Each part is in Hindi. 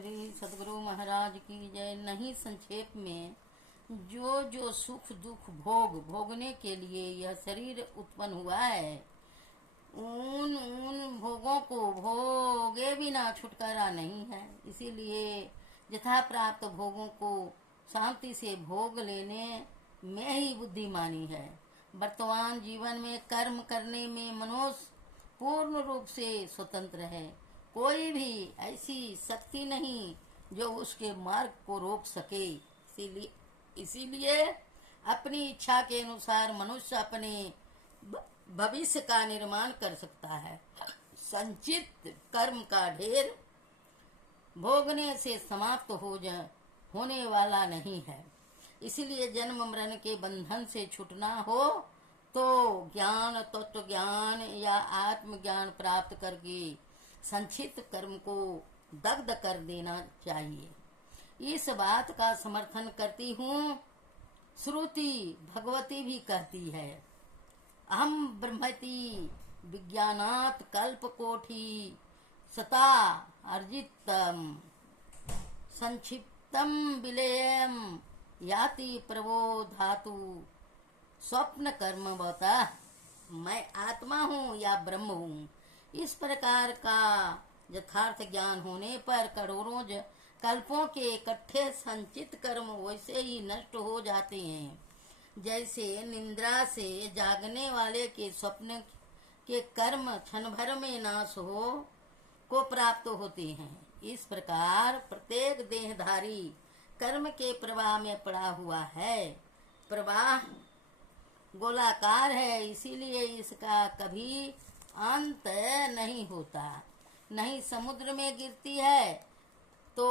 श्री सद्गुरु महाराज की जय। नहीं, संक्षेप में जो जो सुख दुख भोगने के लिए यह शरीर उत्पन्न हुआ है, उन उन भोगों को भोगे बिना छुटकारा नहीं है। इसीलिए यथा प्राप्त भोगों को शांति से भोग लेने में ही बुद्धिमानी है। वर्तमान जीवन में कर्म करने में मनुष्य पूर्ण रूप से स्वतंत्र है। कोई भी ऐसी शक्ति नहीं जो उसके मार्ग को रोक सके। इसीलिए अपनी इच्छा के अनुसार मनुष्य अपने भविष्य का निर्माण कर सकता है। संचित कर्म का ढेर भोगने से समाप्त होने वाला नहीं है। इसलिए जन्म मरण के बंधन से छूटना हो तो ज्ञान, तत्व ज्ञान या आत्मज्ञान प्राप्त करके संचित कर्म को दग्ध कर देना चाहिए। इस बात का समर्थन करती हूँ श्रुति भगवती भी कहती है, अहम ब्रह्मति विज्ञानात् कल्पकोटि सता अर्जितम संक्षिप्तम विलेयम याति प्रबोधातु स्वप्न कर्म बता। मैं आत्मा हूँ या ब्रह्म हूँ, इस प्रकार का यथार्थ ज्ञान होने पर करोड़ों कल्पों के इकट्ठे संचित कर्म वैसे ही नष्ट हो जाते हैं जैसे निद्रा से जागने वाले के स्वप्न के कर्म क्षण भर में नाश को प्राप्त होते हैं। इस प्रकार प्रत्येक देहधारी कर्म के प्रवाह में पड़ा हुआ है। प्रवाह गोलाकार है, इसीलिए इसका कभी अंत नहीं होता। नहीं समुद्र में गिरती है तो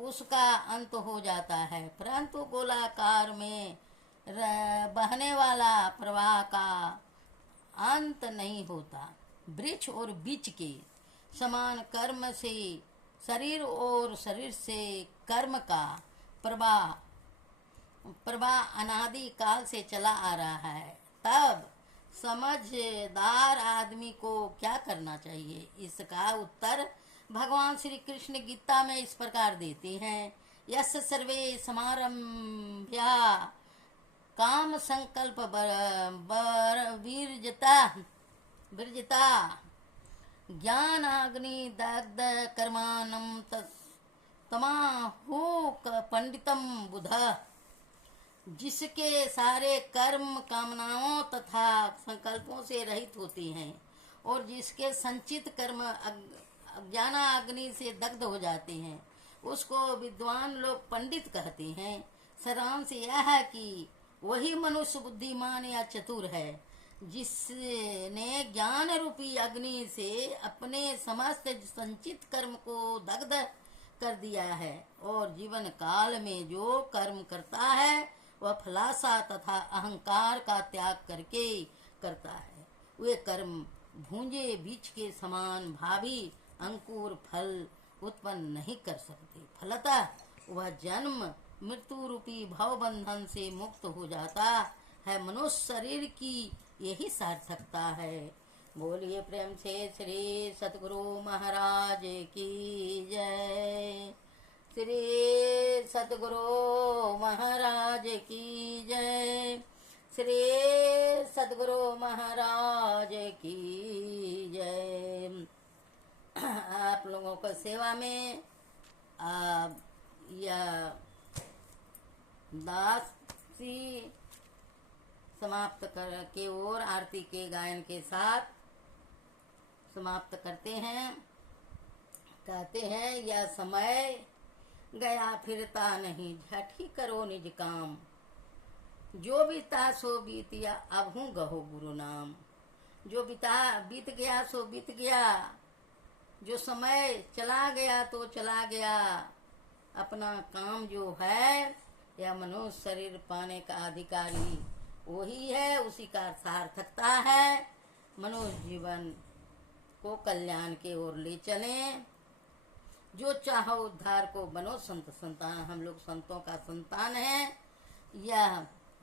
उसका अंत हो जाता है, परंतु गोलाकार में बहने वाला प्रवाह का अंत नहीं होता। वृक्ष और बीज के समान कर्म से शरीर और शरीर से कर्म का प्रवाह अनादि काल से चला आ रहा है। तब समझदार आदमी को क्या करना चाहिए? इसका उत्तर भगवान श्री कृष्ण गीता में इस प्रकार देते हैं, यस सर्वे समारंभ्या काम संकल्प विरजता ज्ञानाग्नि दग्ध कर्माणं तमाहु पंडितम बुध। जिसके सारे कर्म कामनाओं तथा संकल्पों से रहित होते हैं और जिसके संचित कर्म अज्ञाना अग्नि से दग्ध हो जाते हैं, उसको विद्वान लोग पंडित कहते हैं। सारांश यह है कि वही मनुष्य बुद्धिमान या चतुर है जिसने ज्ञान रूपी अग्नि से अपने समस्त संचित कर्म को दग्ध कर दिया है और जीवन काल में जो कर्म करता है वह फलासा तथा अहंकार का त्याग करके करता है। वे कर्म भूंजे बीज के समान भावी अंकुर फल उत्पन्न नहीं कर सकते। फलतः वह जन्म मृत्यु रूपी भव बंधन से मुक्त हो जाता है। मनुष्य शरीर की यही सार्थकता है। बोलिए प्रेम से श्री सद्गुरु महाराज की जय। श्री सद्गुरु महाराज की जय। श्री सद्गुरु महाराज की जय। आप लोगों को सेवा में यह दासी समाप्त करके और आरती के गायन के साथ समाप्त करते हैं। कहते हैं, यह समय गया फिरता नहीं, झट ही करो निज काम। जो बीता सो बीतिया, अब हूँ गहो गुरु नाम। जो बीत गया सो बीत गया, जो समय चला गया तो चला गया। अपना काम जो है, यह मनुष्य शरीर पाने का अधिकारी वही है, उसी का सार्थकता है। मनुष्य जीवन को कल्याण के ओर ले चलें। जो चाहो उद्धार को बनो संत संतान। हम लोग संतों का संतान है। यह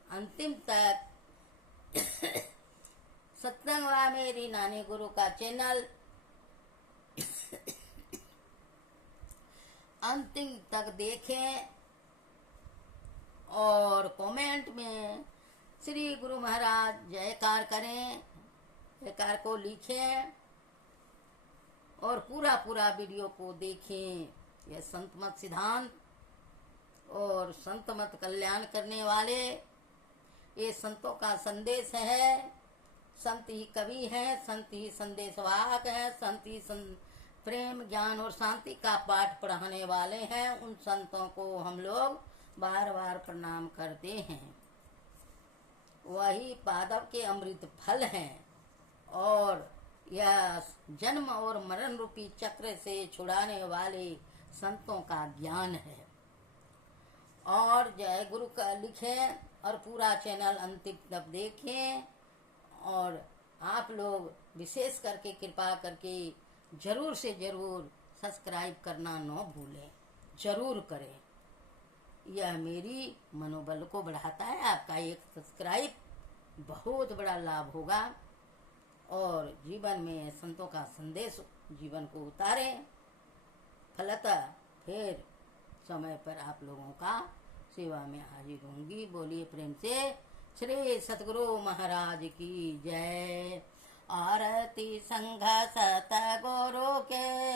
अंतिम तक सत्संग व मेरी नानी गुरु का चैनल अंतिम तक देखें और कमेंट में श्री गुरु महाराज जयकार करें, जयकार को लिखें और पूरा पूरा वीडियो को देखें। यह संत मत सिद्धांत और संत मत कल्याण करने वाले ये संतों का संदेश है। संत ही कवि है, संत ही संदेशवाहक है, संत ही प्रेम ज्ञान और शांति का पाठ पढ़ाने वाले हैं। उन संतों को हम लोग बार बार प्रणाम करते हैं। वही पादव के अमृत फल हैं और यह जन्म और मरण रूपी चक्र से छुड़ाने वाले संतों का ज्ञान है। और जय गुरु का लिखें और पूरा चैनल अंतिम तक देखें। और आप लोग विशेष करके कृपा करके जरूर से जरूर सब्सक्राइब करना न भूलें, जरूर करें। यह मेरी मनोबल को बढ़ाता है। आपका एक सब्सक्राइब बहुत बड़ा लाभ होगा और जीवन में संतों का संदेश जीवन को उतारें। फलतः फिर समय पर आप लोगों का सेवा में हाजिर होंगी। बोलिए प्रेम से श्री सतगुरु महाराज की जय। आरती संघ सतगुरु के